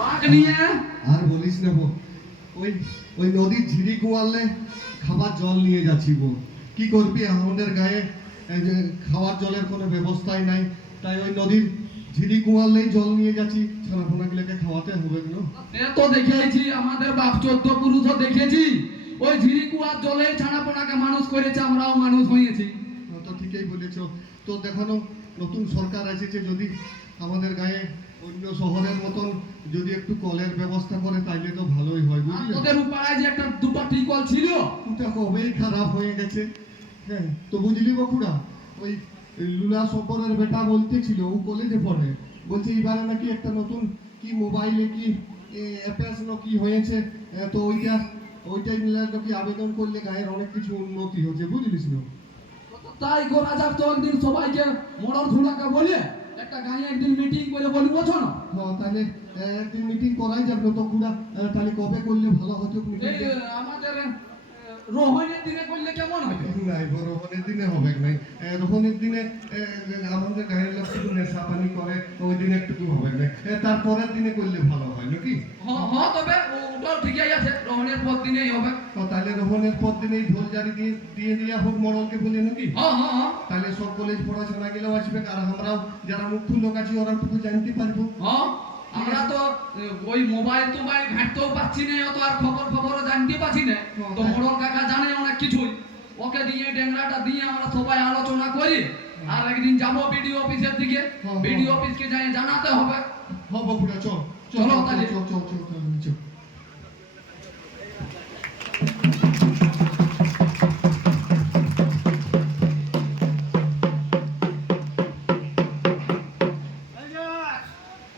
বাঘ নিয়ে আর বলিস না বো, ওই ওই নদীর ঝিরি কুয়ালে খাবার জল নিয়ে যাচ্ছি বো। কি করবি, আমাদের গায়ে এই যে খাওয়ার জলের কোনো ব্যবস্থাই নাই, তাই ওই নদীর ঝিরি কুয়ালেই জল নিয়ে যাচ্ছি, ছানাপোনাগুলোকে খাওয়াতে হবে না। সে তো দেখেছি, আমাদের বাপ 14 পুরুষও দেখেছি, ওই ঝিরি কুয়ার জলে ছানাপোনাকে মানুষ করেছে, আমরাও মানুষ হয়েছি। তো ঠিকই বলেছ। তো দেখানো নতুন সরকার এসেছে, যদি আমাদের গায়ে অন্য শহরের মতন যদি একটু কলের ব্যবস্থা করে তাইলে তো ভালোই হয়, আর বুঝলে? তোদের উপাড়ায় যে একটা দুটো টিকল ছিল, ওটা কবেই খারাপ হয়ে গেছে। হ্যাঁ, তো বুঝলি বকুড়া, ওই লুলা সফরের বেটা বলতেছিল, ও কলেজে পড়ে, বলছে এবারে নাকি একটা নতুন কি মোবাইলে কি অ্যাপেস কি হয়েছে, তো ওইটাই নিলে নাকি আবেদন করলে গায়ের অনেক কিছু উন্নতি হচ্ছে, বুঝলিস না? তাই করা যাক তো, একদিন সবাইকে মরল ধুলাকে বলে একটা গায়ে একদিন মিটিং করে বলি, বোঝো না? হ্যাঁ, তাহলে একদিন মিটিং করাই যাবে তো পুরা। তাহলে কবে করলে ভালো হতো মিটিং? এই আমাদের রোহনের দিনে করলে কেমন হবে? নাই, রোহনের দিনে হবে নাই। রোহনের দিনে আমাদের গায়ের লোক শুধু নেশা পানি করে, ওই দিনে একটু হবে না। তারপরের দিনে করলে ভালো হয় নাকি? হ্যাঁ, তবে ওটাও ঠিকই আছে, রোহনের পর দিনেই হবে। তাহলে রোহনের পর দিনেই ঢোল জারি দিয়ে দিয়া হোক মরলকে বলে নাকি? হ্যাঁ, তাহলে সব কলেজ পড়াশোনা গেলেও আসবে, আর আমরাও যারা মুখ্য লোক আছি ওরা টুকু জানতে পারবো। হ্যাঁ, আমরা তো ওই মোবাইল টোবাইল ঘাঁটতেও পাচ্ছি না, অত আর খবরও জানতে পাচ্ছি না। তো মোড়ল কাকা জানে অনেক কিছুই, ওকে দিয়ে ডেংরাটা দিয়ে আমরা সবাই আলোচনা করি, আর একদিন যাবো বিডিও অফিসের দিকে, বিডিও অফিসকে যাই জানাতে হবে। হ্যাঁ বকুড়া, চল চলো তাহলে। চল চল চল চল।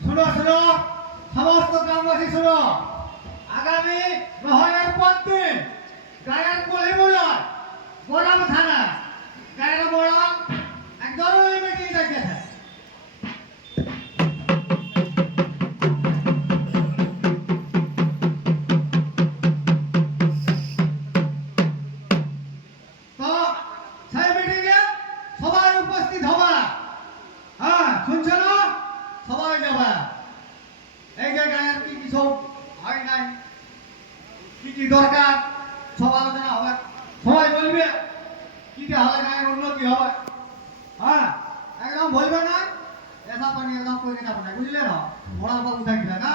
শোনো শোনো, সমস্ত গ্রামবাসী শোনো, আগামী রোহনের পর দিন গায়ের কোলে মোড়ল বড়াম থানা গায়ের মোড়ল এক ধরনের মিটিং ডাকেছে। তো সেই মিটিংয়ে সবাই উপস্থিত হবা। হ্যাঁ, শুনছো না? সবাই যাবা। এই যে গায়ের কি কি সব হয় নাই, কি কি দরকার, সব আলোচনা হবে। সবাই বলবে কি কি হলে গায়ের উন্নতি হবে। হ্যাঁ, একদম বলবে না, এসব পানি একদম করে যাবে না, বুঝলে না? মোড়াল বাবু থাকবে না।